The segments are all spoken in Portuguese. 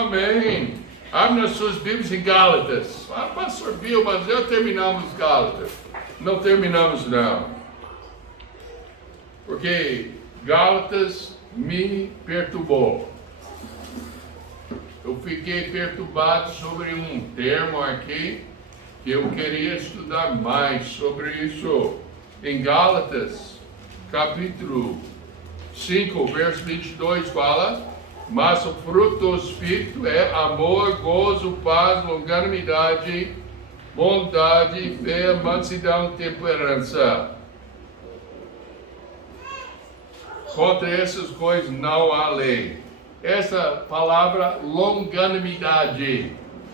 Amém. Abre nas suas Bíblias em Gálatas. Ah, pastor Bill, mas já terminamos Gálatas. Não terminamos não. Porque Gálatas me perturbou. Eu fiquei perturbado sobre um termo aqui que eu queria estudar mais sobre isso. Em Gálatas, capítulo 5, verso 22 fala: mas o fruto do Espírito é amor, gozo, paz, longanimidade, bondade, fé, mansidão, temperança. Contra essas coisas não há lei. Essa palavra longanimidade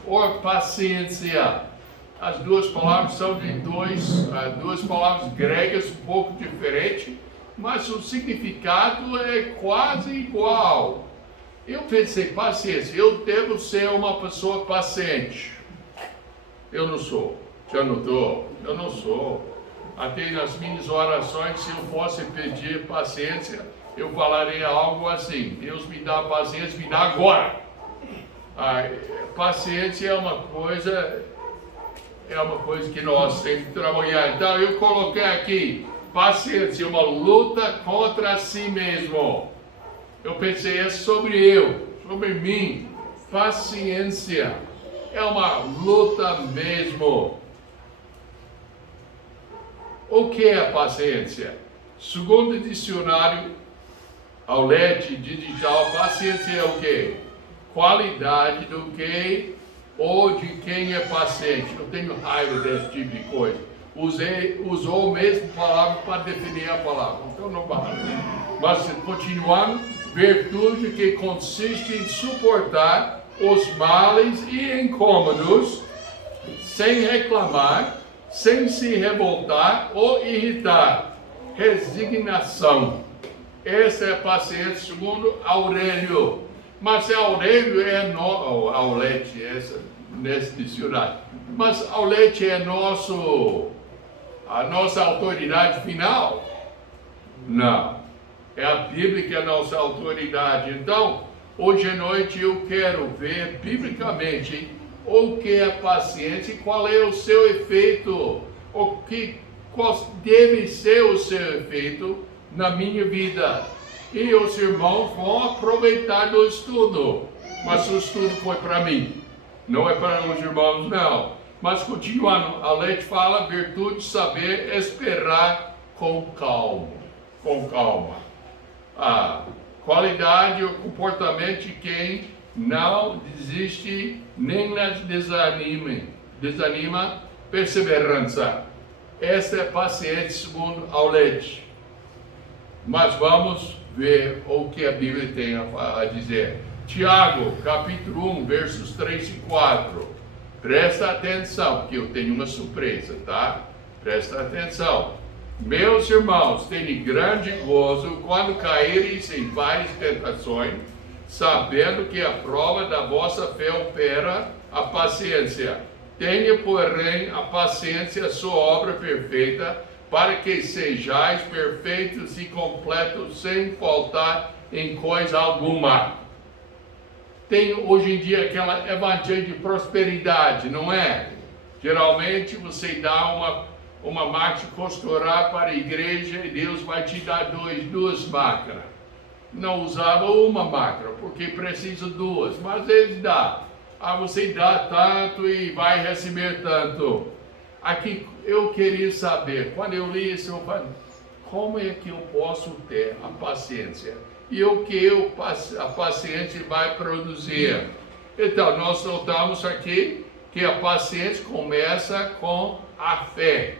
ou paciência, as duas palavras são de duas palavras gregas um pouco diferentes, mas o significado é quase igual. Eu pensei, paciência, eu devo ser uma pessoa paciente. Eu não sou. Já notou? Eu não sou. Até nas minhas orações, se eu fosse pedir paciência, eu falaria algo assim: Deus me dá paciência, me dá agora. Paciência é uma coisa que nós temos que trabalhar. Então eu coloquei aqui, paciência, uma luta contra si mesmo. Eu pensei, é sobre mim. Paciência é uma luta mesmo. O que é paciência? Segundo o dicionário Aulete Digital, paciência é o quê? Qualidade do que ou de quem é paciente. Eu tenho raiva desse tipo de coisa. Usou a mesma palavra para definir a palavra. Então não vale. Mas continuando, virtude que consiste em suportar os males e incômodos sem reclamar, sem se revoltar ou irritar. Resignação. Essa é a paciência segundo Aurélio. Mas Aurélio é Aulete, nesse dicionário. Mas Aulete é a nossa autoridade final? Não. É a Bíblia que é a nossa autoridade. Então, hoje à noite eu quero ver biblicamente o que é paciência e qual é o seu efeito, qual deve ser o seu efeito na minha vida. E os irmãos vão aproveitar do estudo, mas o estudo foi para mim, não é para os irmãos não. Mas continuando, a lei fala: virtude, saber esperar com calma. A qualidade ou comportamento de quem não desiste nem desanima, perseverança. Essa é paciência segundo Aulete. Mas vamos ver o que a Bíblia tem a dizer. Tiago, capítulo 1, versos 3 e 4. Presta atenção, porque eu tenho uma surpresa, tá? Presta atenção. Meus irmãos, tenham grande gozo quando caíreis em várias tentações, sabendo que a prova da vossa fé opera a paciência. Tenha, porém, a paciência a sua obra perfeita, para que sejais perfeitos e completos, sem faltar em coisa alguma. Tem hoje em dia aquela evangelho de prosperidade, não é? Geralmente você dá uma máquina de costurar para a igreja e Deus vai te dar duas máquinas. Não usava uma máquina, porque precisa duas, mas ele dá. Você dá tanto e vai receber tanto. Aqui eu queria saber, quando eu li isso, eu falei, como é que eu posso ter a paciência? E o que a paciência vai produzir? Então, nós notamos aqui que a paciência começa com a fé.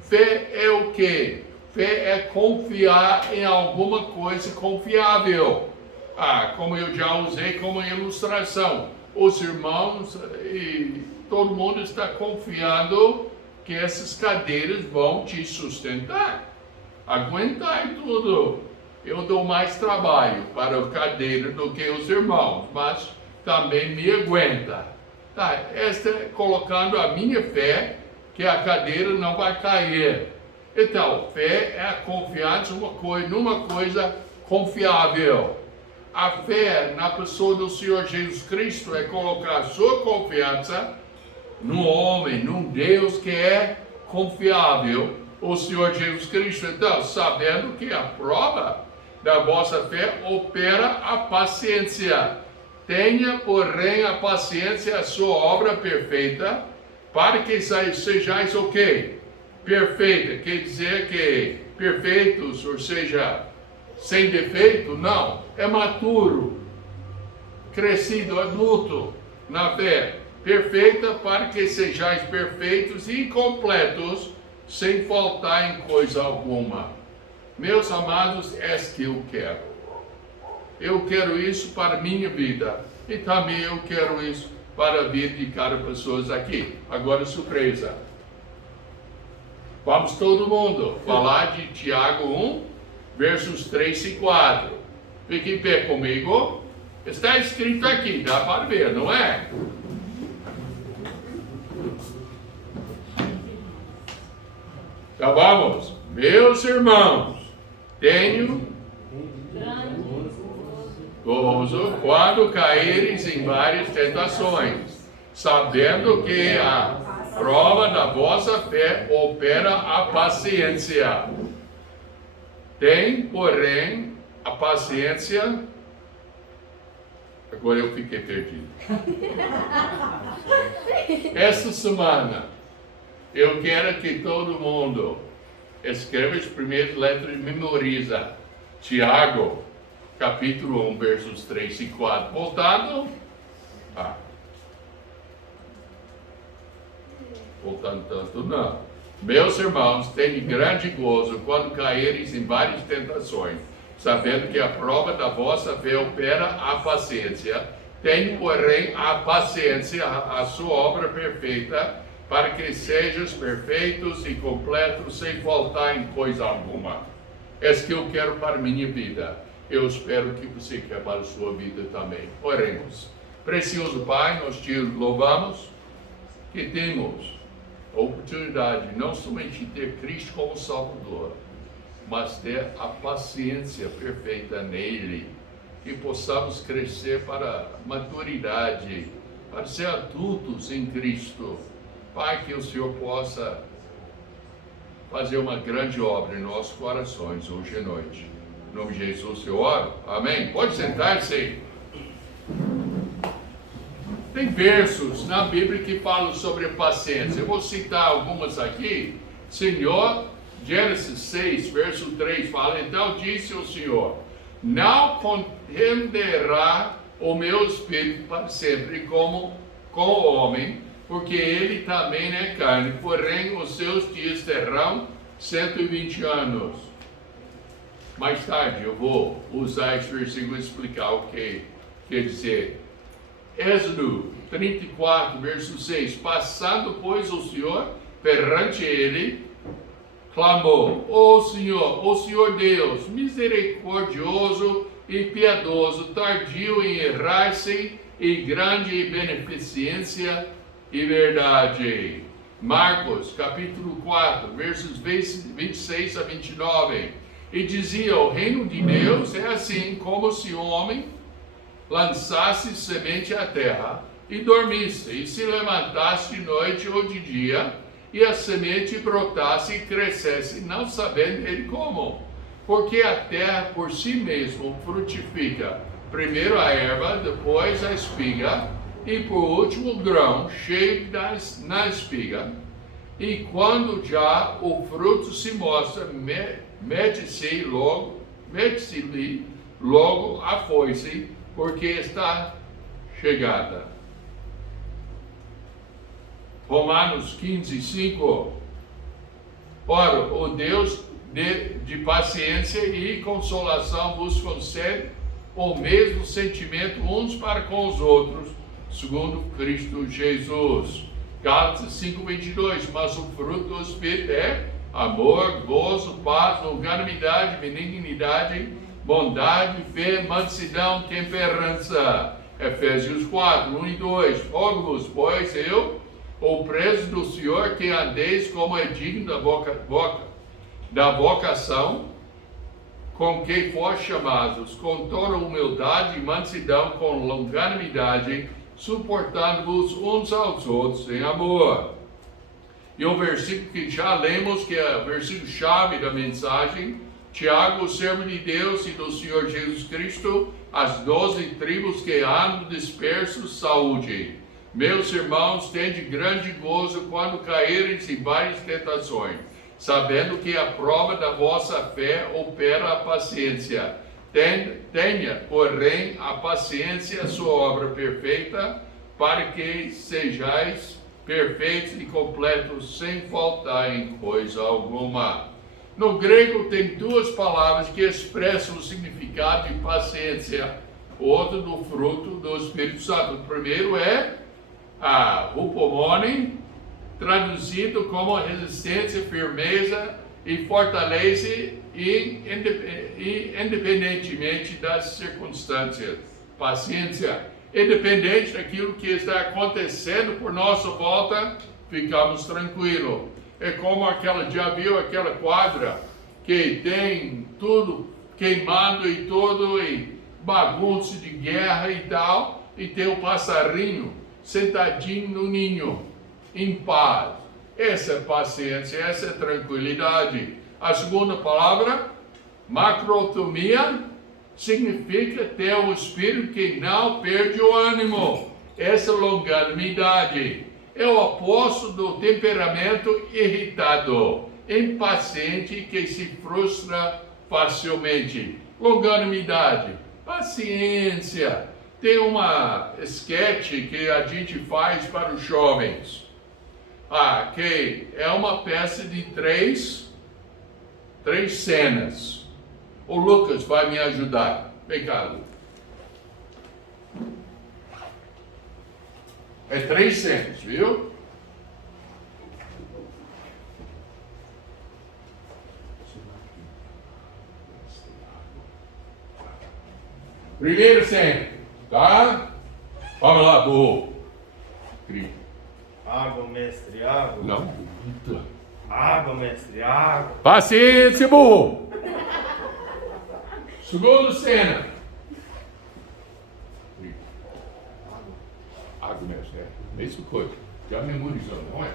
Fé é o quê? Fé é confiar em alguma coisa confiável. Como eu já usei como ilustração, os irmãos e todo mundo está confiando que essas cadeiras vão te sustentar, aguentar tudo. Eu dou mais trabalho para a cadeira do que os irmãos, mas também me aguenta. Esta é colocando a minha fé que a cadeira não vai cair. Então, fé é a confiança numa coisa confiável. a fé na pessoa do Senhor Jesus Cristo é colocar sua confiança no homem, num Deus que é confiável, o Senhor Jesus Cristo. Então, sabendo que a prova da vossa fé opera a paciência. Tenha, porém, a paciência a sua obra perfeita, para que sejais o quê? Perfeita. Quer dizer que perfeitos, ou seja, sem defeito? Não. É maturo, crescido, adulto na fé. Perfeita para que sejais perfeitos e completos, sem faltar em coisa alguma. Meus amados, é que eu quero. Eu quero isso para a minha vida. E também eu quero isso para a vida de cada pessoa aqui. Agora, surpresa. Vamos todo mundo falar de Tiago 1, versos 3 e 4. Fique em pé comigo. Está escrito aqui, dá para ver, não é? Então vamos. Meus irmãos, tenho gozo quando caíres em várias tentações, sabendo que a prova da vossa fé opera a paciência. Tem, porém, a paciência. Agora eu fiquei perdido. Esta semana, eu quero que todo mundo escreva as primeiras letras e memoriza. Tiago, capítulo 1, versos 3 e 4. Voltando. Voltando tanto, não. Meus irmãos, tenham grande gozo quando caíres em várias tentações, sabendo que a prova da vossa fé opera a paciência. Tenho, porém, a paciência, a sua obra perfeita, para que sejam perfeitos e completos, sem faltar em coisa alguma. É isso que eu quero para a minha vida. Eu espero que você quer para a sua vida também. Oremos. Precioso Pai, nós te louvamos que temos a oportunidade não somente de ter Cristo como Salvador, mas ter a paciência perfeita nele, e possamos crescer para a maturidade, para ser adultos em Cristo. Pai, que o Senhor possa fazer uma grande obra em nossos corações hoje à noite. Em nome de Jesus eu oro. Amém. Pode sentar-se. Tem versos na Bíblia que falam sobre paciência. Eu vou citar algumas aqui. Senhor, Gênesis 6, verso 3 fala: então disse o Senhor, não contenderá o meu espírito para sempre como com o homem, porque ele também é carne, porém os seus dias terão 120 anos. Mais tarde eu vou usar esse versículo e explicar o que quer dizer. Êxodo 34, verso 6. Passando, pois, o Senhor perante ele, clamou: ó Senhor Deus, misericordioso e piedoso, tardio em errar-se e grande em beneficência e verdade. Marcos, capítulo 4, versos 26 a 29. E dizia: o reino de Deus é assim, como se o homem lançasse semente à terra, e dormisse, e se levantasse de noite ou de dia, e a semente brotasse e crescesse, não sabendo ele como. Porque a terra por si mesmo frutifica, primeiro a erva, depois a espiga, e por último o grão, cheio na espiga. E quando já o fruto se mostra, mete-se logo a foice, porque está chegada. Romanos 15, 5. Ora, o Deus de paciência e consolação vos concede o mesmo sentimento uns para com os outros, segundo Cristo Jesus. Gálatas 5:22. Mas o fruto do Espírito é amor, gozo, paz, longanimidade, benignidade, bondade, fé, mansidão, temperança. Efésios 4, 1 e 2. Rogo-vos, pois eu, o preso do Senhor, que andeis como é digno da vocação com que foste chamados, com toda humildade e mansidão, com longanimidade, suportando-vos uns aos outros em amor. E o versículo que já lemos, que é o versículo-chave da mensagem, Tiago, servo de Deus e do Senhor Jesus Cristo, as 12 tribos que andam dispersos, saúde. Meus irmãos, tende grande gozo quando caíreis em várias tentações, sabendo que a prova da vossa fé opera a paciência. Tenha, porém, a paciência a sua obra perfeita, para que sejais perfeitos e completos, sem faltar em coisa alguma. No grego tem duas palavras que expressam o significado de paciência, outro do fruto do Espírito Santo. O primeiro é a hupomone, traduzido como resistência, firmeza e fortalece independentemente das circunstâncias. Paciência, independente daquilo que está acontecendo por nossa volta, ficamos tranquilos. É como já viu aquela quadra que tem tudo queimando e tudo, e bagunça de guerra e tal, e tem o passarinho sentadinho no ninho, em paz. Essa é paciência, essa é tranquilidade. A segunda palavra, macrotomia, significa ter um espírito que não perde o ânimo. Essa longanimidade é o oposto do temperamento irritado, impaciente, que se frustra facilmente. Longanimidade, paciência. Tem uma sketch que a gente faz para os jovens, que é uma peça de três cenas. O Lucas vai me ajudar. Vem cá, Lucas. É 3 cenas, viu? Primeira cena, tá? Vamos lá, burro. Água, mestre, água. Não. Água, mestre, água. Paciência, burro. Segunda cena. Água, mestre, mesma coisa. Já memorizou, não é?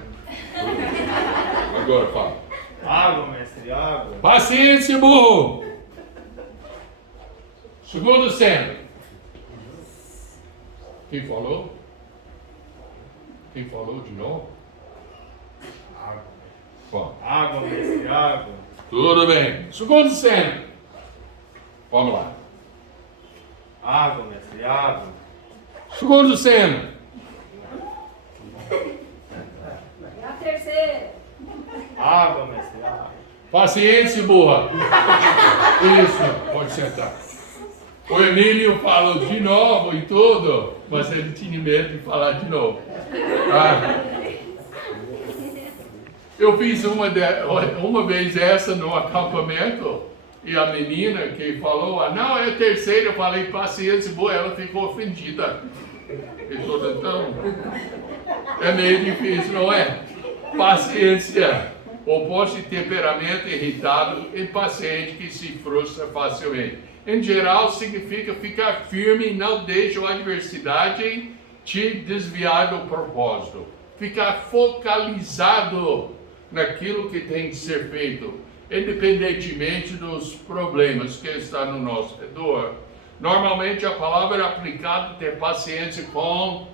Agora fala. Água, mestre, água. Paciência, burro. Segunda cena. Quem falou? Quem falou de novo? Água. Bom, Água, mestre, água. tudo bem. Segunda cena. Vamos lá. Água, mestre, água. Segunda cena. É a terceira. Água, mestre, água. Paciência, burra. Isso, pode sentar. O Emílio falou de novo e tudo, mas ele tinha medo de falar de novo. Eu fiz uma vez essa no acampamento, e a menina que falou, não, é a terceira, eu falei paciência, boa, ela ficou ofendida. Então, é meio difícil, não é? Paciência, oposto de temperamento irritado, impaciente, que se frustra facilmente. Em geral, significa ficar firme e não deixar a adversidade te desviar do propósito. Ficar focalizado naquilo que tem que ser feito, independentemente dos problemas que estão no nosso redor. Normalmente a palavra é aplicada a ter paciência com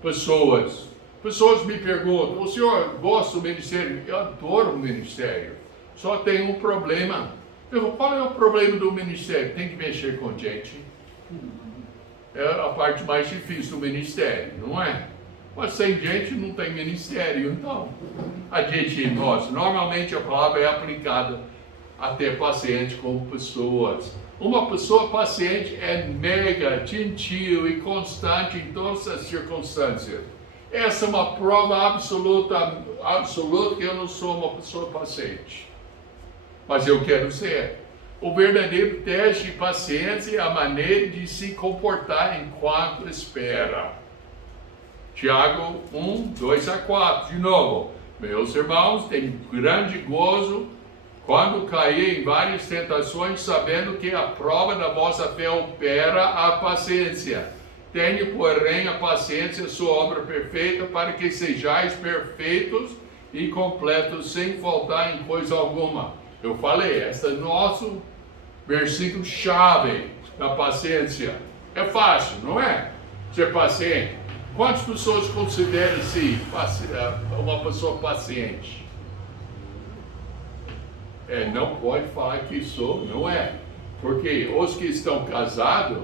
pessoas. Pessoas me perguntam, o senhor gosta do ministério? Eu adoro o ministério, só tem um problema. Eu falo, qual é o problema do ministério? Tem que mexer com gente. É a parte mais difícil do ministério, não é? Mas sem gente não tem ministério, então. Normalmente a palavra é aplicada a ter paciente com pessoas. Uma pessoa paciente é mega, gentil e constante em todas as circunstâncias. Essa é uma prova absoluta que eu não sou uma pessoa paciente. Mas eu quero ser. O verdadeiro teste de paciência é a maneira de se comportar enquanto espera. Tiago 1, 2 a 4, de novo. Meus irmãos, tem grande gozo quando caí em várias tentações, sabendo que a prova da vossa fé opera a paciência. Tenha, porém, a paciência, sua obra perfeita, para que sejais perfeitos e completos, sem faltar em coisa alguma. Eu falei, esse é o nosso versículo-chave da paciência. É fácil, não é? Ser paciente. Quantas pessoas consideram-se uma pessoa paciente? Não pode falar que sou, não é? Porque os que estão casados,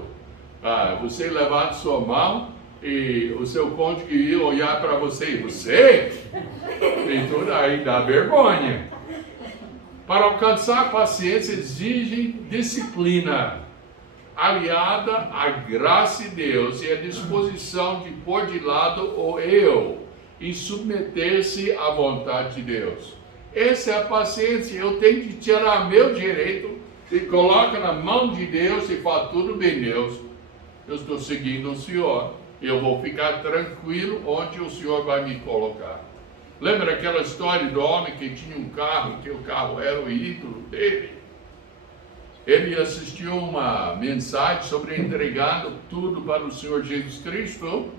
você levar sua mão e o seu cônjuge ia olhar para você, tem tudo aí, dá vergonha. Para alcançar a paciência exige disciplina, aliada à graça de Deus e a disposição de pôr de lado o eu e submeter-se à vontade de Deus. Essa é a paciência. Eu tenho que tirar meu direito e colocar na mão de Deus e falar, tudo bem, Deus, eu estou seguindo o Senhor. Eu vou ficar tranquilo onde o Senhor vai me colocar. Lembra aquela história do homem que tinha um carro, que o carro era o ídolo dele? Ele assistiu uma mensagem sobre entregando tudo para o Senhor Jesus Cristo,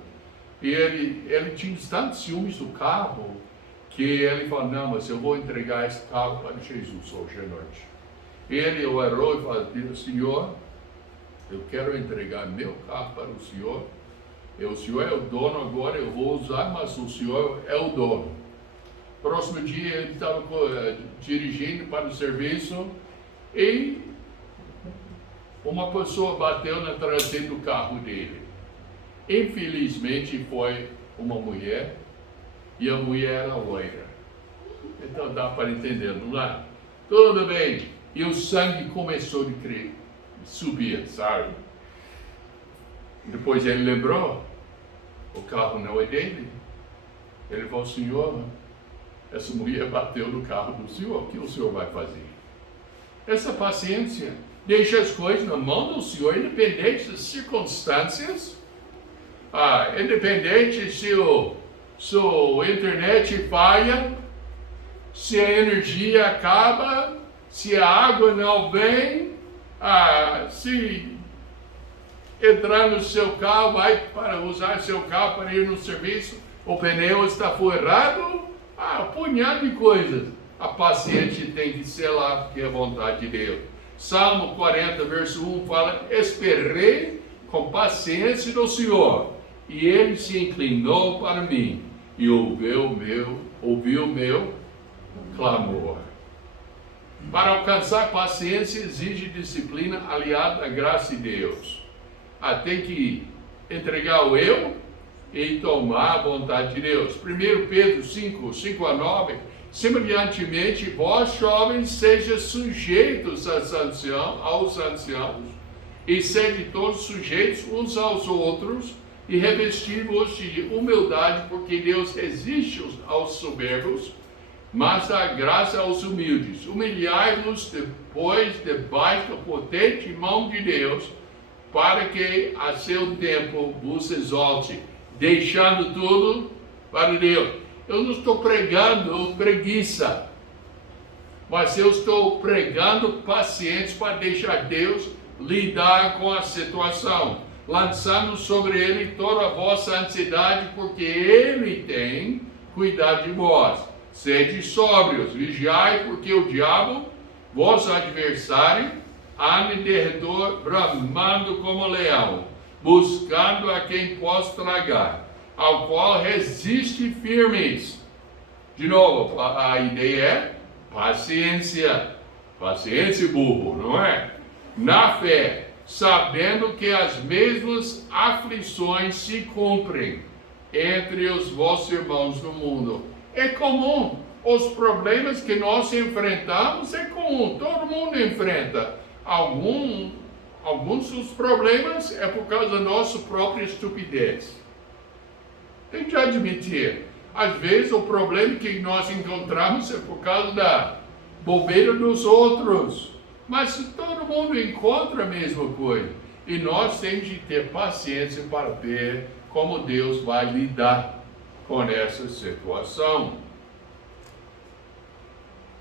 e ele tinha tantos ciúmes do carro, que ele falou, não, mas eu vou entregar esse carro para Jesus hoje à noite. Ele orou e falou, Senhor, eu quero entregar meu carro para o Senhor. O Senhor é o dono agora, eu vou usar, mas o Senhor é o dono. Próximo dia ele estava dirigindo para o serviço e uma pessoa bateu na traseira do carro dele. Infelizmente foi uma mulher, e a mulher era loira. Então dá para entender, não dá? Tudo bem. E o sangue começou a subir, sabe? Depois ele lembrou, o carro não é dele. Ele falou, Senhor, essa mulher bateu no carro do Senhor, o que o Senhor vai fazer? Essa paciência, deixa as coisas na mão do Senhor, independente das circunstâncias, independente se a internet falha, se a energia acaba, se a água não vem, se entrar no seu carro, vai para usar seu carro para ir no serviço, o pneu está furado, um punhado de coisas. A paciente tem que ser lá, porque é a vontade de Deus. Salmo 40, verso 1 fala, esperei com paciência no Senhor, e Ele se inclinou para mim, e ouviu o meu clamor. Para alcançar paciência exige disciplina aliada à graça de Deus. Tem que entregar o eu e tomar a vontade de Deus. 1 Pedro 5 a 9, semelhantemente, vós jovens, sejam sujeitos aos anciãos, e sede todos sujeitos uns aos outros, e revestir-vos de humildade, porque Deus resiste aos soberbos, mas dá graça aos humildes. Humilhai-vos, depois, debaixo da potente mão de Deus, para que a seu tempo vos exalte, deixando tudo para Deus. Eu não estou pregando preguiça, mas eu estou pregando paciência para deixar Deus lidar com a situação, lançando sobre Ele toda a vossa ansiedade, porque Ele tem cuidado de vós. Sede sóbrios, vigiai, porque o diabo, vosso adversário, anda em derredor, bramando como leão, buscando a quem possa tragar, ao qual resiste firmes. De novo, a ideia é paciência. Paciência, burro, não é? Na fé, sabendo que as mesmas aflições se cumprem entre os vossos irmãos no mundo. É comum. Os problemas que nós enfrentamos é comum. Todo mundo enfrenta. Alguns dos problemas é por causa da nossa própria estupidez. Tem que admitir. Às vezes o problema que nós encontramos é por causa da bobeira dos outros. Mas todo mundo encontra a mesma coisa. E nós temos de ter paciência para ver como Deus vai lidar com essa situação.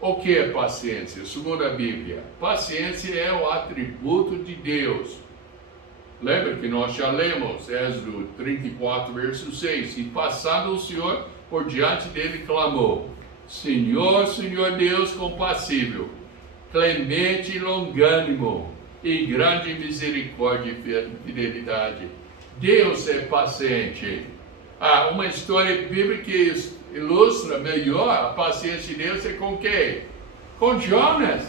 O que é paciência? Segundo a Bíblia, paciência é o atributo de Deus. Lembra que nós já lemos, Êxodo 34, verso 6. E passado o Senhor, por diante dele clamou: Senhor, Senhor Deus compassível, clemente e longânimo, e grande misericórdia e fidelidade. Deus é paciente. Uma história bíblica que ilustra melhor a paciência de Deus é com quem? Com Jonas.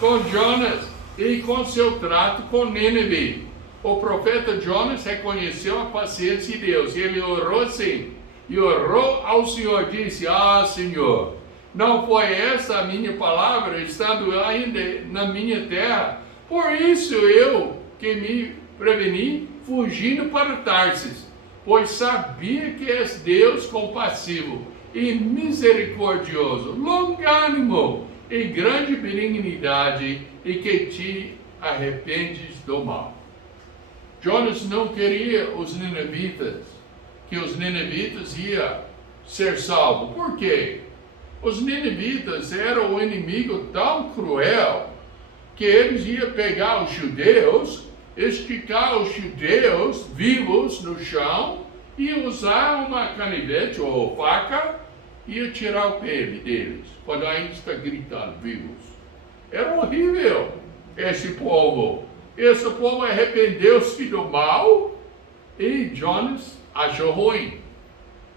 Com Jonas e com seu trato com Nínive. O profeta Jonas reconheceu a paciência de Deus. E ele orou assim. E orou ao Senhor. Disse: Senhor, não foi essa a minha palavra, estando ainda na minha terra? Por isso eu que me preveni, fugindo para Tarsis, pois sabia que és Deus compassivo e misericordioso, longânimo e grande benignidade, e que te arrependes do mal. Jonas não queria os ninivitas, que os ninivitas iam ser salvos. Por quê? Os ninivitas eram um inimigo tão cruel que eles iam pegar os judeus, esticar os judeus vivos no chão e usar uma canivete ou faca e tirar o pele deles, quando ainda está gritando vivos. Era horrível esse povo. Esse povo arrependeu-se do mal e Jonas achou ruim,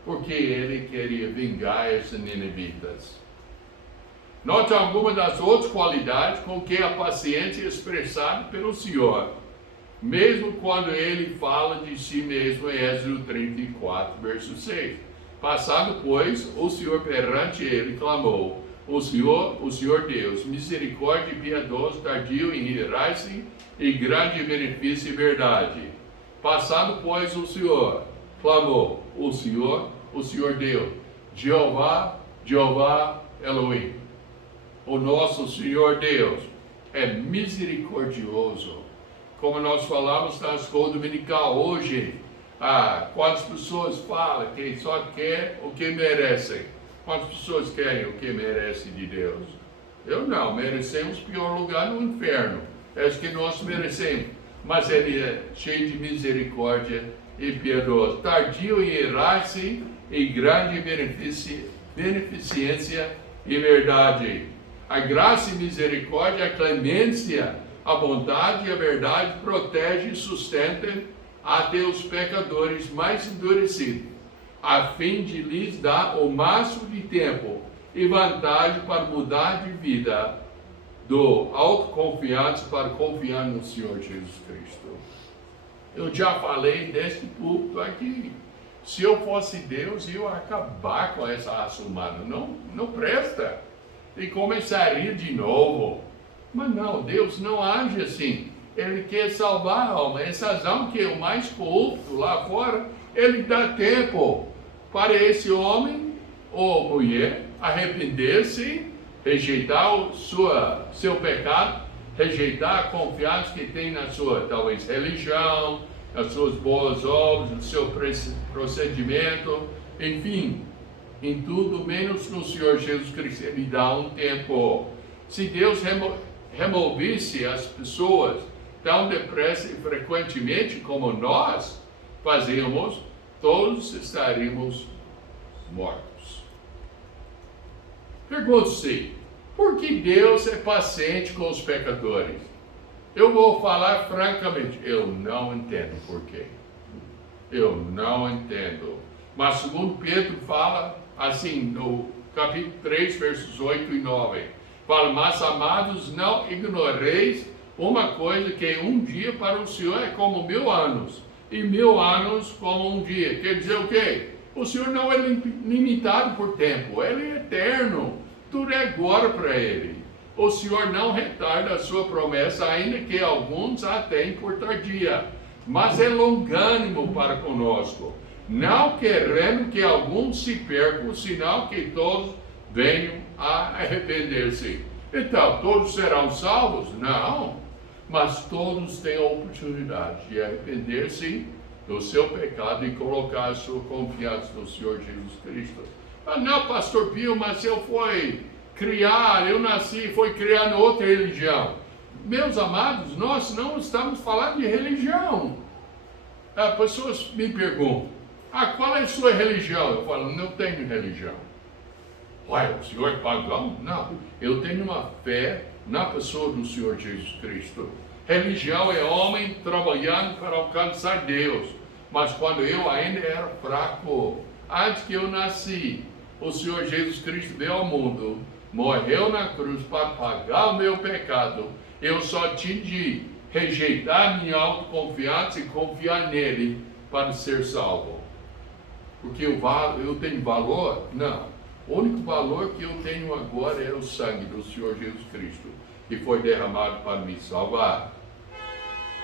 porque ele queria vingar esses ninivitas. Note algumas das outras qualidades com que a paciência é expressada pelo Senhor, mesmo quando ele fala de si mesmo em Êxodo 34, verso 6. Passado, pois, o Senhor perante ele clamou: O Senhor Deus, misericórdia e piedoso, tardio em irar-se, e grande benefício e verdade. Passado, pois, o Senhor clamou: O Senhor Deus, Jeová Elohim. O nosso Senhor Deus é misericordioso. Como nós falamos na escola dominical hoje, quantas pessoas falam que só quer o que merecem? Quantas pessoas querem o que merecem de Deus? Eu não, merecemos pior lugar no inferno. É isso que nós merecemos. Mas ele é cheio de misericórdia e piedoso, tardio em irar-se e grande beneficência e verdade. A graça e misericórdia, a clemência, a bondade e a verdade protegem e sustentam até os pecadores mais endurecidos, a fim de lhes dar o máximo de tempo e vantagem para mudar de vida do autoconfiança para confiar no Senhor Jesus Cristo. Eu já falei deste púlpito aqui. Se eu fosse Deus, eu ia acabar com essa raça humana. Não presta. E começaria de novo. Mas não, Deus não age assim. Ele quer salvar a alma. Essa razão que é o mais corrupto lá fora, ele dá tempo para esse homem ou mulher arrepender-se, rejeitar seu pecado, rejeitar a confiança que tem na sua, talvez, religião, nas suas boas obras, no seu procedimento, enfim, em tudo menos no Senhor Jesus Cristo. Ele dá um tempo. Se Deus removesse as pessoas tão depressa e frequentemente como nós fazemos, todos estaríamos mortos. Pergunte-se, por que Deus é paciente com os pecadores? Eu vou falar francamente, eu não entendo por quê. Eu não entendo. Mas segundo Pedro fala assim, no capítulo 3, versos 8 e 9. Fala: mas amados, não ignoreis uma coisa, que um dia para o Senhor é como 1000 anos, e 1000 anos como um dia. Quer dizer o quê? O Senhor não é limitado por tempo, Ele é eterno, tudo é agora para Ele. O Senhor não retarda a sua promessa, ainda que alguns a tenham por tardia, mas é longânimo para conosco, não querendo que alguns se percam, senão que todos venham a arrepender-se. Então, todos serão salvos? Não, mas todos têm a oportunidade de arrepender-se do seu pecado e colocar a sua confiança no Senhor Jesus Cristo. Ah, não, pastor Pio, mas eu fui eu nasci e foi criado em outra religião. Meus amados, nós não estamos falando de religião. As pessoas me perguntam, qual é a sua religião? Eu falo, não tenho religião. Ué, o senhor é pagão? Não, eu tenho uma fé na pessoa do Senhor Jesus Cristo. Religião é homem trabalhando para alcançar Deus. Mas quando eu ainda era fraco, antes que eu nasci, o Senhor Jesus Cristo veio ao mundo, morreu na cruz para pagar o meu pecado. Eu só tinha de rejeitar minha autoconfiança e confiar nele para ser salvo. Porque eu tenho valor? Não. O único valor que eu tenho agora é o sangue do Senhor Jesus Cristo, que foi derramado para me salvar.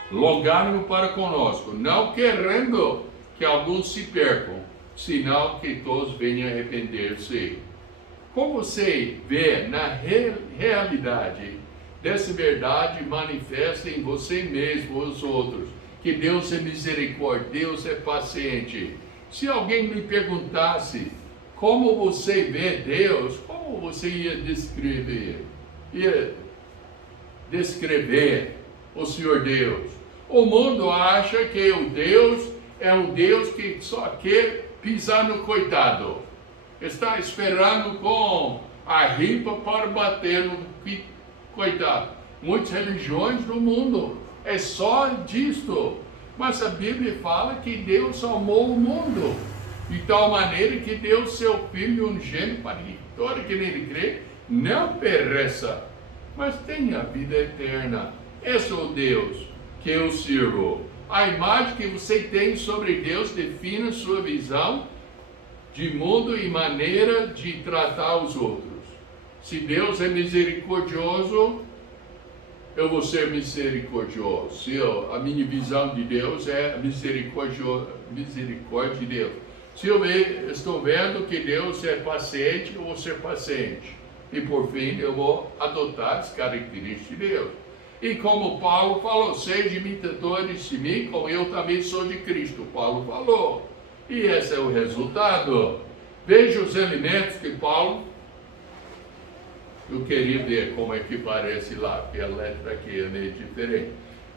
Longânimo para conosco, não querendo que alguns se percam, senão que todos venham arrepender-se. Como você vê na realidade dessa verdade manifesta em você mesmo ou os outros, que Deus é misericórdia, Deus é paciente. Se alguém me perguntasse como você vê Deus, como você ia descrever o Senhor Deus? O mundo acha que o Deus é um Deus que só quer pisar no coitado. Está esperando com a ripa para bater no coitado. Muitas religiões do mundo é só disto. Mas a Bíblia fala que Deus amou o mundo de tal maneira que deu seu Filho unigênito para que todo que nele crê não pereça, mas tenha vida eterna. Esse é o Deus que eu sirvo. A imagem que você tem sobre Deus define sua visão de mundo e maneira de tratar os outros. Se Deus é misericordioso, eu vou ser misericordioso. Se a minha visão de Deus é misericórdia de Deus. Se eu estou vendo que Deus é paciente, eu vou ser paciente. E por fim, eu vou adotar as características de Deus. E como Paulo falou, sejam imitadores de mim, como eu também sou de Cristo. Paulo falou. E esse é o resultado. Veja os elementos que Paulo... Eu queria ver como é que parece lá, porque a letra aqui é meio diferente.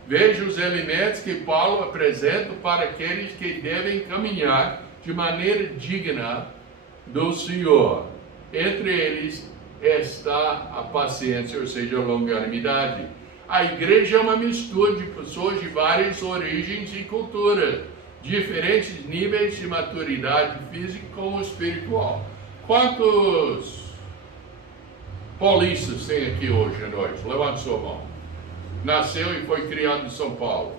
Veja os elementos que Paulo apresenta para aqueles que devem caminhar de maneira digna do Senhor. Entre eles está a paciência, ou seja, a longanimidade. A igreja é uma mistura de pessoas de várias origens e culturas, diferentes níveis de maturidade física como espiritual. Quantos paulistas tem aqui hoje à noite? Levante sua mão. Nasceu e foi criado em São Paulo.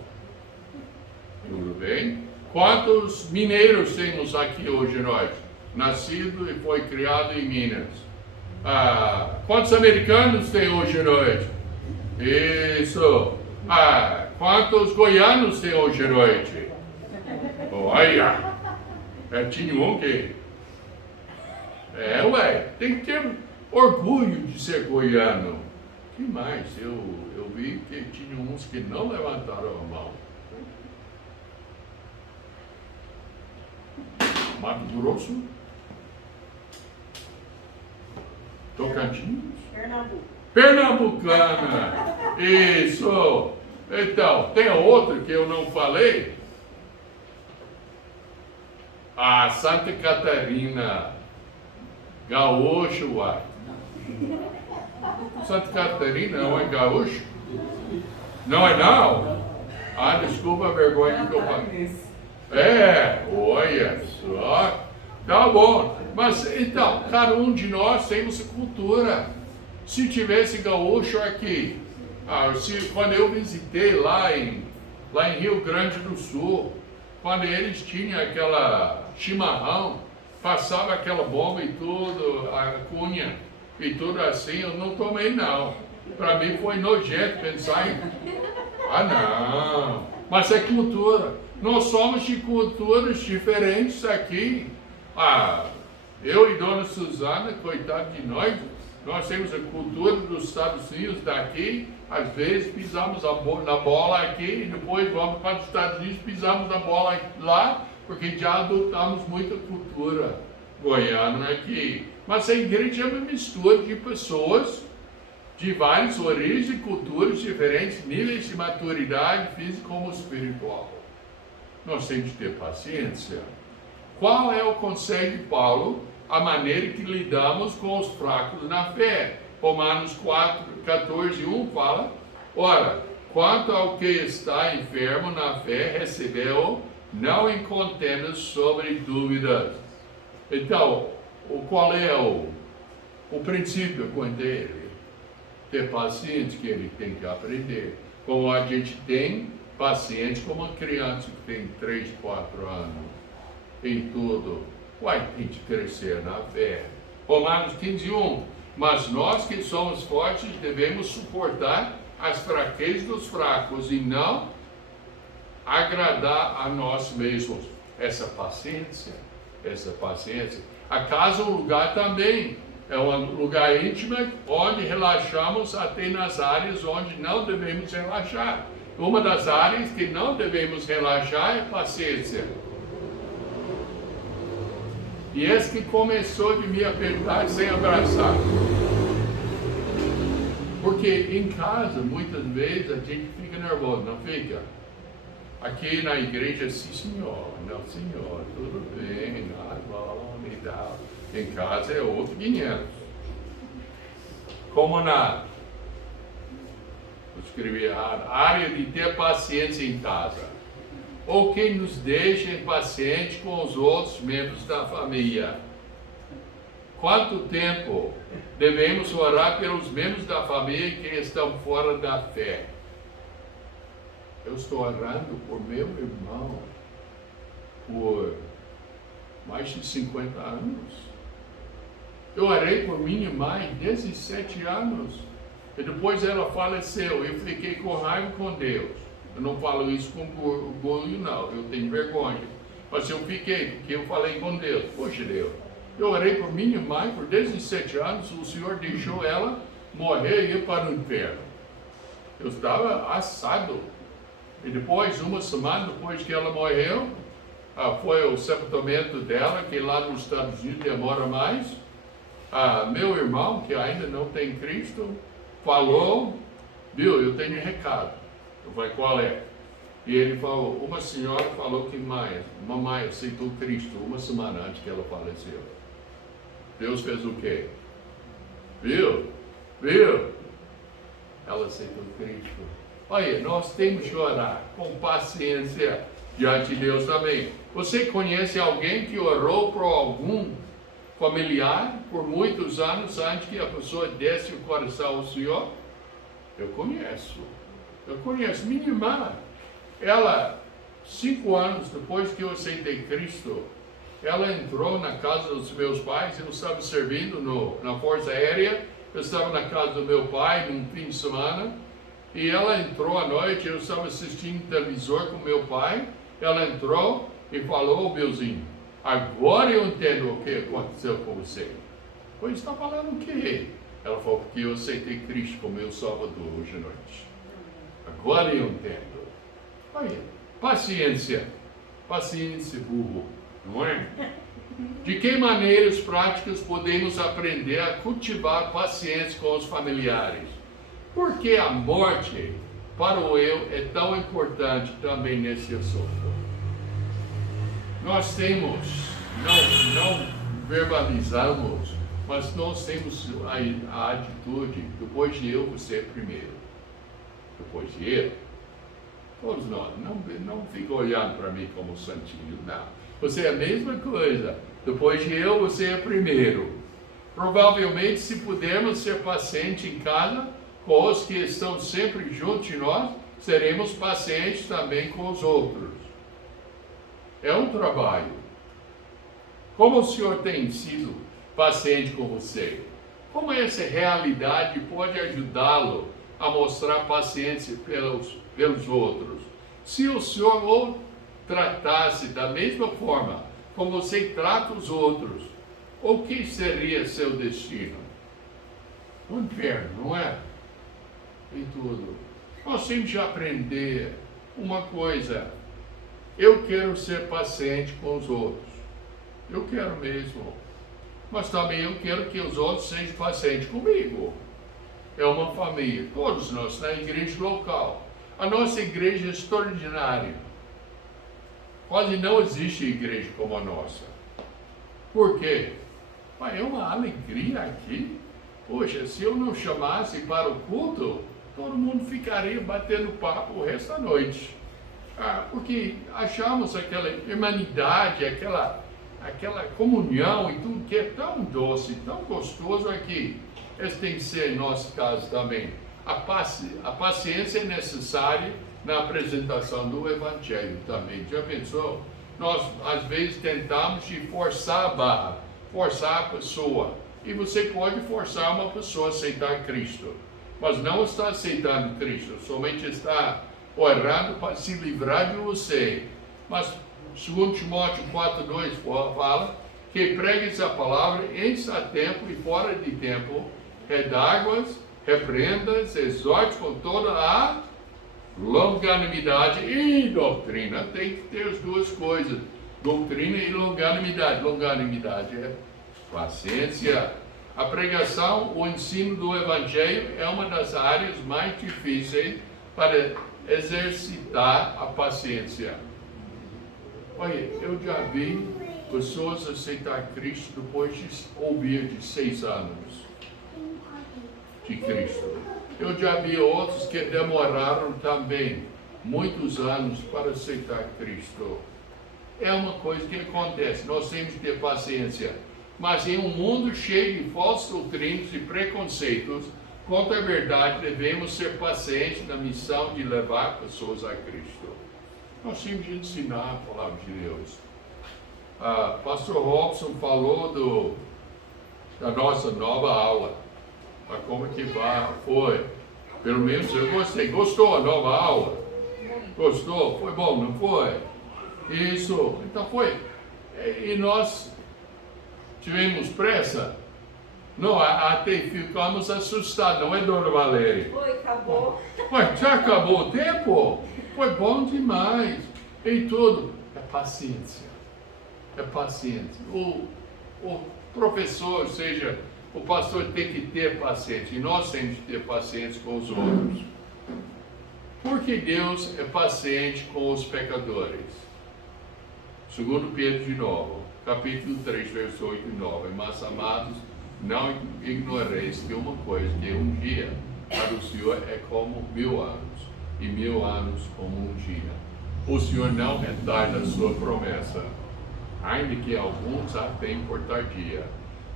Tudo bem? Quantos mineiros temos aqui hoje à noite? Nascido e foi criado em Minas. Quantos americanos tem hoje à noite? Isso. Quantos goianos tem hoje à noite? Olha. Tinha um que... tem que ter orgulho de ser goiano. Que mais? Eu vi que tinha uns que não levantaram a mão. Mato Grosso? Tocantins? Pernambucana! Isso! Então, tem outra que eu não falei. A Santa Catarina. Gaúcho, uai. Santa Catarina não é gaúcho? Não é não? Desculpa a vergonha que eu falei. Olha só. Tá bom. Mas então, cada um de nós tem essa cultura. Se tivesse gaúcho aqui, quando eu visitei lá em Rio Grande do Sul, quando eles tinham aquela chimarrão, passava aquela bomba e tudo, a cunha e tudo assim, eu não tomei não. Para mim foi nojento pensar em... não. Mas é cultura. Nós somos de culturas diferentes aqui. Eu e Dona Suzana, coitado de nós temos a cultura dos Estados Unidos daqui, às vezes pisamos na bola aqui, e depois vamos para os Estados Unidos, pisamos na bola lá, porque já adotamos muita cultura goiana aqui. Mas a igreja é uma mistura de pessoas de várias origens e culturas diferentes, níveis de maturidade física como espiritual. Nós temos que ter paciência. Qual é o conselho de Paulo? A maneira que lidamos com os fracos na fé. Romanos 4, 14, 1 fala: ora, quanto ao que está enfermo na fé, recebeu, não em contendas sobre dúvidas. Então, qual é o princípio com ele? Ter paciência, que ele tem que aprender. Como a gente tem paciente com uma criança que tem 3, 4 anos. Em tudo. Tem que crescer na fé. Romanos 15, 1. Mas nós que somos fortes devemos suportar as fraquezas dos fracos e não agradar a nós mesmos. Essa paciência. A casa é um lugar também. É um lugar íntimo onde relaxamos até nas áreas onde não devemos relaxar. Uma das áreas que não devemos relaxar é paciência. E esse que começou de me apertar sem abraçar. Porque em casa, muitas vezes, a gente fica nervoso, não fica? Aqui na igreja, sim senhor, não senhor, tudo bem, nada bom, e tal. Em casa é outro 500. Como nada. Eu escrevi errado. Área de ter paciência em casa. Ou quem nos deixa impaciente com os outros membros da família. Quanto tempo devemos orar pelos membros da família que estão fora da fé? Eu estou orando por meu irmão por mais de 50 anos. Eu orei por minha mãe 17 anos. E depois ela faleceu. Eu fiquei com raiva com Deus. Eu não falo isso com orgulho, não. Eu tenho vergonha. Mas eu fiquei, porque eu falei com Deus. Poxa, Deus, eu orei por minha mãe por 17 anos. O Senhor deixou ela morrer e ir para o inferno. Eu estava assado. E depois, uma semana depois que ela morreu, foi o sepultamento dela, que lá nos Estados Unidos demora mais. Meu irmão, que ainda não tem Cristo, falou: viu, eu tenho recado. Eu falei: qual é? E ele falou: uma senhora falou que mamãe aceitou Cristo uma semana antes que ela faleceu. Deus fez o quê? Viu? Ela aceitou Cristo. Olha, nós temos que orar com paciência diante de Deus também. Você conhece alguém que orou por algum familiar por muitos anos antes que a pessoa desse o coração ao Senhor? Eu conheço. Minha irmã, ela, 5 anos depois que eu aceitei Cristo, ela entrou na casa dos meus pais. Eu estava servindo na Força Aérea, eu estava na casa do meu pai num fim de semana, e ela entrou à noite. Eu estava assistindo televisor com meu pai. Ela entrou e falou: Beuzinho, agora eu entendo o que aconteceu com você. Pois está falando o quê? Ela falou: porque eu aceitei Cristo como meu Salvador hoje à noite. Agora eu entendo. Olha, paciência, burro, não é? De que maneiras práticas podemos aprender a cultivar paciência com os familiares? Por que a morte para o eu é tão importante também nesse assunto? Nós temos, não verbalizamos, mas nós temos a atitude: depois de eu, você é primeiro. Depois de ele. Todos nós, não fica olhando para mim como santinho, não. Você é a mesma coisa. Depois de eu, você é primeiro. Provavelmente, se pudermos ser pacientes em casa com os que estão sempre junto de nós, seremos pacientes também com os outros. É um trabalho. Como o Senhor tem sido paciente com você? Como essa realidade pode ajudá-lo a mostrar paciência pelos outros? Se o Senhor o tratasse da mesma forma como você trata os outros, o que seria seu destino? O inferno, não é? Em tudo. Nós temos que aprender uma coisa: eu quero ser paciente com os outros. Eu quero mesmo. mas também eu quero que os outros sejam pacientes comigo. É uma família, todos nós, na igreja local. A nossa igreja é extraordinária. Quase não existe igreja como a nossa. Por quê? Mas é uma alegria aqui. Poxa, se eu não chamasse para o culto, todo mundo ficaria batendo papo o resto da noite. Porque achamos aquela humanidade, aquela comunhão e tudo que é tão doce, tão gostoso aqui. Esse tem que ser nosso caso também. A paciência é necessária na apresentação do Evangelho também. Já pensou? Nós, às vezes, tentamos de forçar a barra, forçar a pessoa. E você pode forçar uma pessoa a aceitar Cristo, mas não está aceitando Cristo, somente está orando para se livrar de você. Mas, segundo Timóteo 4:2 fala que pregues a palavra em seu tempo e fora de tempo, redáguas, repreendas, exortes com toda a longanimidade e doutrina. Tem que ter as duas coisas, doutrina e longanimidade. Longanimidade é paciência. A pregação, o ensino do Evangelho é uma das áreas mais difíceis para exercitar a paciência. Olha, eu já vi pessoas aceitar Cristo depois de ouvir de 6 anos de Cristo. Eu já vi outros que demoraram também muitos anos para aceitar Cristo. É uma coisa que acontece, nós temos que ter paciência. Mas em um mundo cheio de falsas doutrinas e preconceitos, contra a verdade, devemos ser pacientes na missão de levar pessoas a Cristo. Nós temos de ensinar a palavra de Deus. Pastor Robson falou da nossa nova aula. Mas como que foi? Pelo menos eu gostei. Gostou a nova aula? Gostou? Foi bom, não foi? Isso. Então foi. E nós tivemos pressa? Não, até ficamos assustados, não é, dona Valéria? Foi, acabou. Mas já acabou o tempo? Foi bom demais. E tudo. É paciência. É paciência. O professor, ou seja, o pastor tem que ter paciência. E nós temos que ter paciência com os outros. Porque Deus é paciente com os pecadores. Segundo Pedro de novo, capítulo 3, verso 8 e 9. Mas, amados, não ignoreis que uma coisa, que um dia para o Senhor é como 1000 anos, e 1000 anos como um dia. O Senhor não retarda a sua promessa, ainda que alguns a tenham por tardia,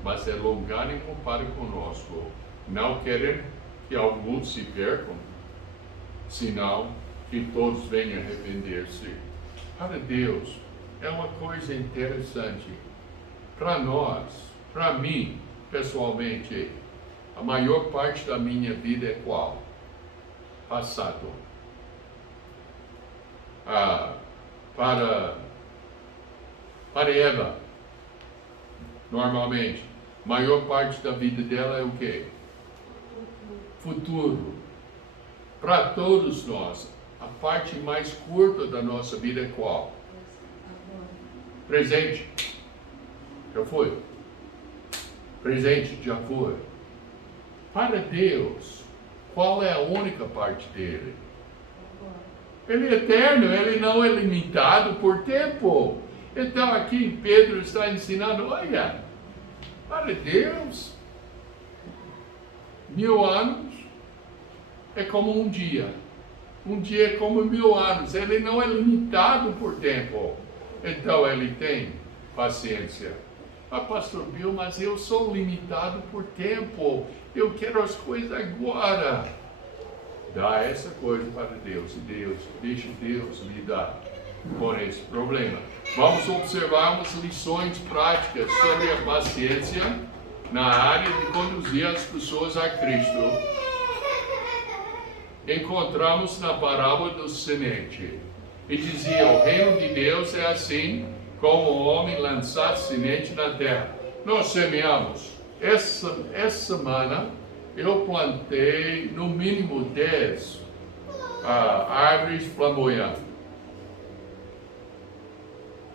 mas é longânimo para conosco, não querer que alguns se percam, senão que todos venham arrepender-se. Para Deus, é uma coisa interessante. Para nós, para mim, pessoalmente, a maior parte da minha vida é qual? Passado. Para Eva, normalmente, a maior parte da vida dela é o quê? Futuro. Para todos nós, a parte mais curta da nossa vida é qual? Presente. Já foi. Presente já foi. Para Deus, qual é a única parte dele? Ele é eterno, ele não é limitado por tempo. Então aqui Pedro está ensinando, olha, para Deus, 1000 anos é como um dia. Um dia é como 1000 anos. Ele não é limitado por tempo. Então ele tem paciência. Pastor Bill, mas eu sou limitado por tempo. Eu quero as coisas agora. Dá essa coisa para Deus. E deixa Deus lidar com esse problema. Vamos observar umas lições práticas sobre a paciência na área de conduzir as pessoas a Cristo. Encontramos na parábola do semente. E dizia, o reino de Deus é assim como o homem lançar semente na terra. Nós semeamos. Essa semana eu plantei no mínimo 10 árvores flamboyantes.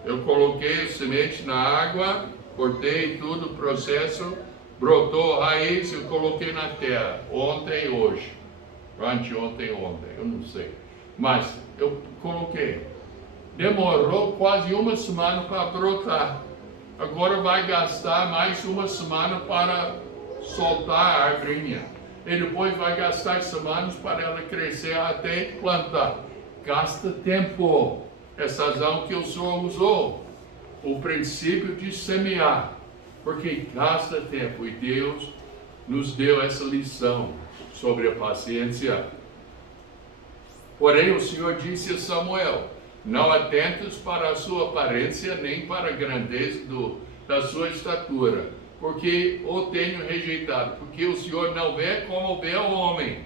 Eu coloquei a semente na água, cortei tudo o processo, brotou raiz, eu coloquei na terra, ontem e hoje. Anteontem, ontem, eu não sei. Mas eu coloquei. Demorou quase uma semana para brotar. Agora vai gastar mais uma semana para soltar a arvrinha. E depois vai gastar semanas para ela crescer até plantar. Gasta tempo. Essa razão que o Senhor usou. O princípio de semear. Porque gasta tempo. E Deus nos deu essa lição sobre a paciência. Porém, o Senhor disse a Samuel: não atentes para a sua aparência, nem para a grandeza da sua estatura, porque o tenho rejeitado. Porque o Senhor não vê como vê o homem,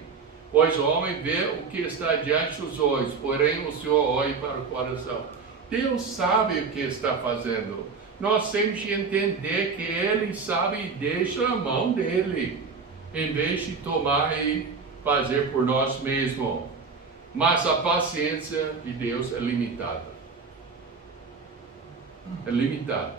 pois o homem vê o que está diante dos olhos, porém o Senhor olha para o coração. Deus sabe o que está fazendo. Nós temos que entender que Ele sabe e deixa a mão dEle, em vez de tomar e fazer por nós mesmos. Mas a paciência de Deus é limitada. É limitada.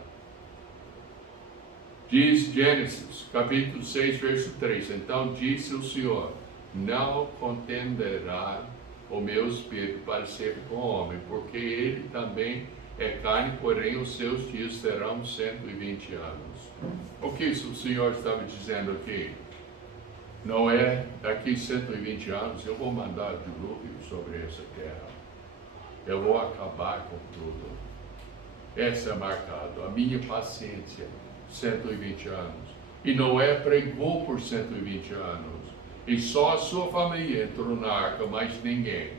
Diz Gênesis, capítulo 6, verso 3. Então disse o Senhor: não contenderá o meu espírito para sempre com o homem, porque ele também é carne, porém os seus dias serão 120 anos. O que o Senhor estava dizendo aqui? Não é daqui 120 anos eu vou mandar dilúvio sobre essa terra. Eu vou acabar com tudo. Essa é marcado. A minha paciência, 120 anos. E Noé pregou por 120 anos. E só a sua família entrou na arca, mais ninguém.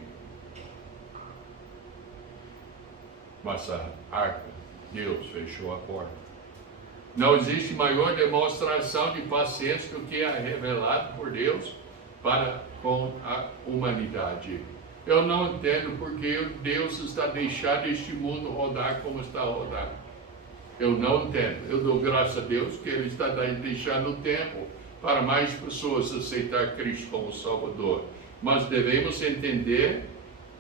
Mas a arca, Deus fechou a porta. Não existe maior demonstração de paciência do que a revelada por Deus para com a humanidade. Eu não entendo porque Deus está deixando este mundo rodar como está rodando. Eu não entendo. Eu dou graças a Deus que Ele está deixando o tempo para mais pessoas aceitar Cristo como Salvador. Mas devemos entender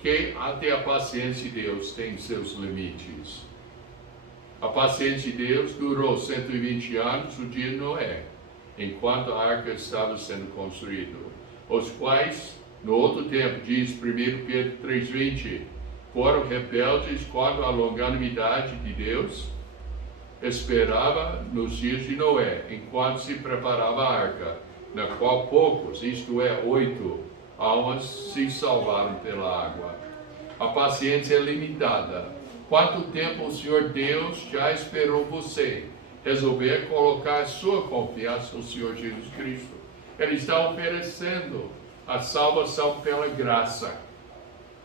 que até a paciência de Deus tem seus limites. A paciência de Deus durou 120 anos no dia de Noé, enquanto a arca estava sendo construída, os quais, no outro tempo, diz 1 Pedro 3,20, foram rebeldes contra a longanimidade de Deus, esperava nos dias de Noé, enquanto se preparava a arca, na qual poucos, isto é, 8, almas se salvaram pela água. A paciência é limitada. Quanto tempo o Senhor Deus já esperou você resolver colocar sua confiança no Senhor Jesus Cristo? Ele está oferecendo a salvação pela graça.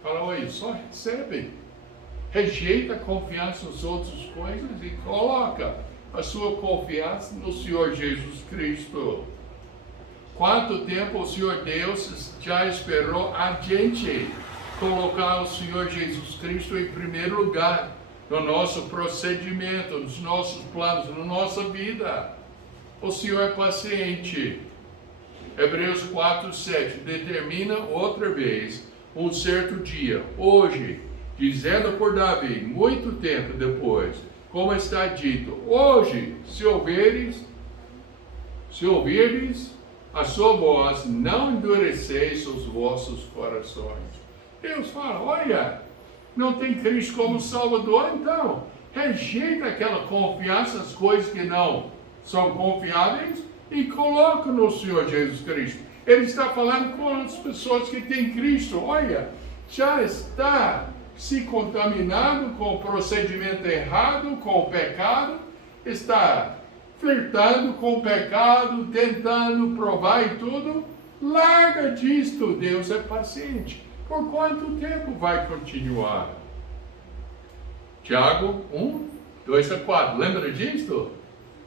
Fala, oi, só recebe. Rejeita a confiança nas outras coisas e coloca a sua confiança no Senhor Jesus Cristo. Quanto tempo o Senhor Deus já esperou a gente colocar o Senhor Jesus Cristo em primeiro lugar no nosso procedimento, nos nossos planos, na nossa vida. O Senhor é paciente. Hebreus 4:7 determina outra vez um certo dia, hoje, dizendo por Davi, muito tempo depois, como está dito, hoje, se ouvirdes a sua voz, não endureceis os vossos corações. Deus fala, olha, não tem Cristo como Salvador, então rejeita aquela confiança, as coisas que não são confiáveis e coloca no Senhor Jesus Cristo. Ele está falando com as pessoas que têm Cristo, olha, já está se contaminando com o procedimento errado, com o pecado, está flertando com o pecado, tentando provar e tudo, larga disto, Deus é paciente. Por quanto tempo vai continuar? Tiago 1:2-4. Lembra disto?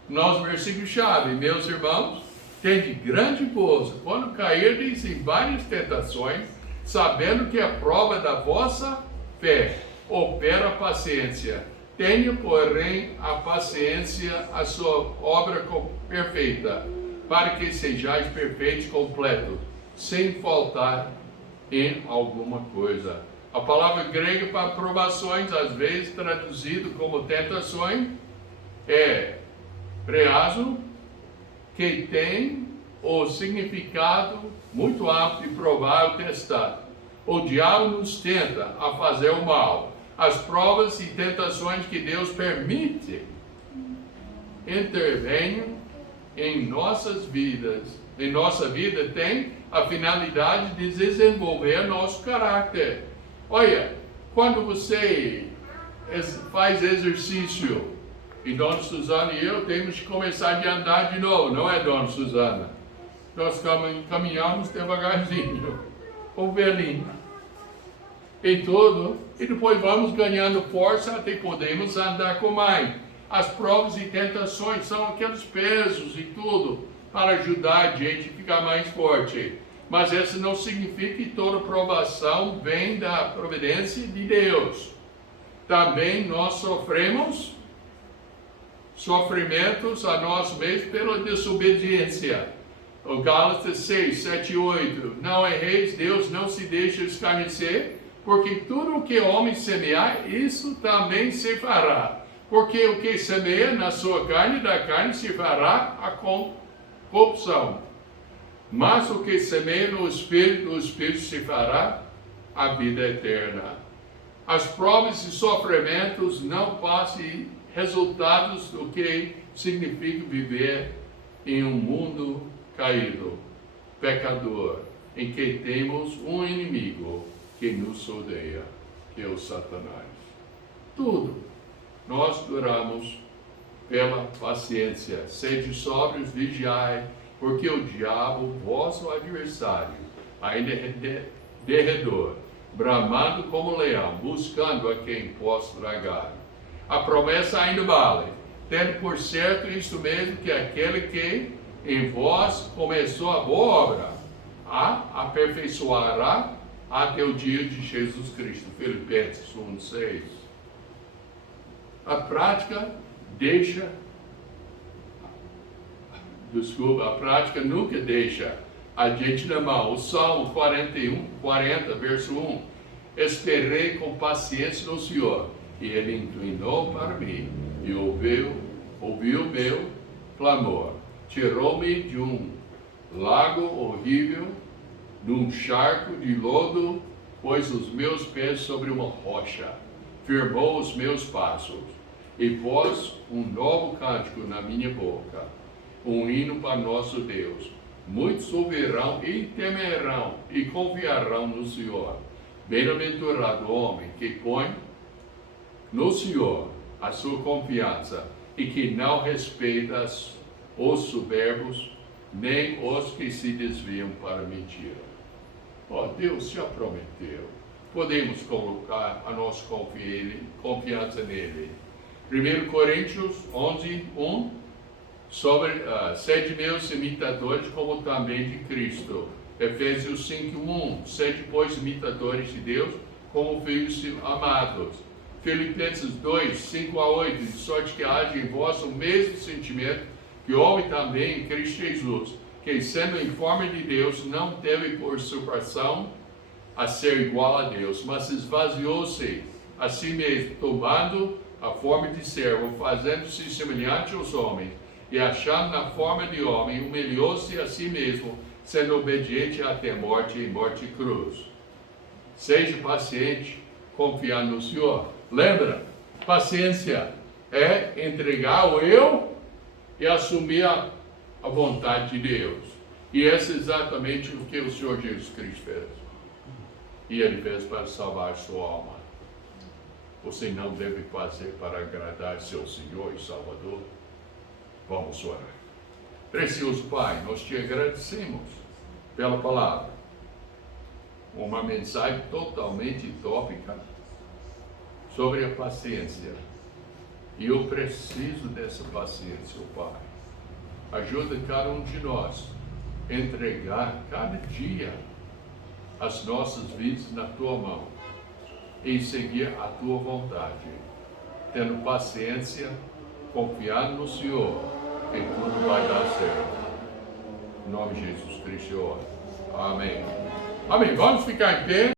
Nosso versículo-chave. Meus irmãos, tende grande gozo quando cairdes em várias tentações, sabendo que a prova da vossa fé opera a paciência. Tenha, porém, a paciência a sua obra perfeita, para que sejais perfeitos e completos, sem faltar em alguma coisa. A palavra grega para provações, às vezes traduzido como tentações, é preazo, que tem o significado muito amplo e provar o testado. O diabo nos tenta a fazer o mal. As provas e tentações que Deus permite intervenham em nossas vidas. Em nossa vida tem a finalidade de desenvolver nosso caráter. Olha, quando você faz exercício, e Dona Suzana e eu temos que começar a andar de novo, não é, Dona Suzana? Nós caminhamos devagarzinho, o velhinho, em tudo, e depois vamos ganhando força até podemos andar com mais. As provas e tentações são aqueles pesos e tudo para ajudar a gente a ficar mais forte. Mas isso não significa que toda provação vem da providência de Deus. Também nós sofremos sofrimentos a nós mesmos pela desobediência. O Gálatas 6, 7 e 8. Não erreis, Deus não se deixa escarnecer, porque tudo o que o homem semear, isso também se fará. Porque o que semeia na sua carne, da carne se fará a corrupção. Mas o que semeia no Espírito, do Espírito se fará a vida eterna. As provas e sofrimentos não passam resultados do que significa viver em um mundo caído, pecador, em que temos um inimigo que nos odeia, que é o Satanás. Tudo nós duramos pela paciência. Sede sóbrios, vigiai, porque o diabo, vosso adversário, ainda é derredor, bramando como leão, buscando a quem possa tragar. A promessa ainda vale, tendo por certo isso mesmo, que aquele que em vós começou a boa obra, a aperfeiçoará até o dia de Jesus Cristo. Filipenses 1:6. A prática nunca deixa a gente na mão. O Salmo 40, verso 1. Esperei com paciência no Senhor, e Ele inclinou para mim, e ouviu o meu clamor. Tirou-me de um lago horrível, de um charco de lodo, pôs os meus pés sobre uma rocha, firmou os meus passos, e pôs um novo cântico na minha boca, um hino para nosso Deus. Muitos ouvirão e temerão e confiarão no Senhor. Bem-aventurado o homem que põe no Senhor a sua confiança e que não respeita os soberbos, nem os que se desviam para a mentira. Deus já prometeu. Podemos colocar a nossa confiança nele. 1 Coríntios 11:1. Sede meus imitadores, como também de Cristo. Efésios 5:1. Sede, pois, imitadores de Deus, como filhos amados. Filipenses 2:5-8. De sorte que haja em vós o mesmo sentimento que houve também em Cristo Jesus, que, sendo em forma de Deus, não teve por usurpação a ser igual a Deus, mas esvaziou-se a si mesmo, tomando a forma de servo, fazendo-se semelhante aos homens, e achando na forma de homem, humilhou-se a si mesmo, sendo obediente até a morte e morte de cruz. Seja paciente, confiar no Senhor. Lembra, paciência é entregar o eu e assumir a vontade de Deus. E esse é exatamente o que o Senhor Jesus Cristo fez. E Ele fez para salvar a sua alma. Você não deve fazer para agradar seu Senhor e Salvador. Vamos orar. Precioso Pai, nós te agradecemos pela palavra. Uma mensagem totalmente tópica sobre a paciência. E eu preciso dessa paciência, Pai. Ajuda cada um de nós a entregar cada dia as nossas vidas na Tua mão e seguir a Tua vontade, tendo paciência, confiando no Senhor, que tudo vai dar certo. Em nome de Jesus Cristo, eu oro. Amém. Amém. Vamos ficar em pé.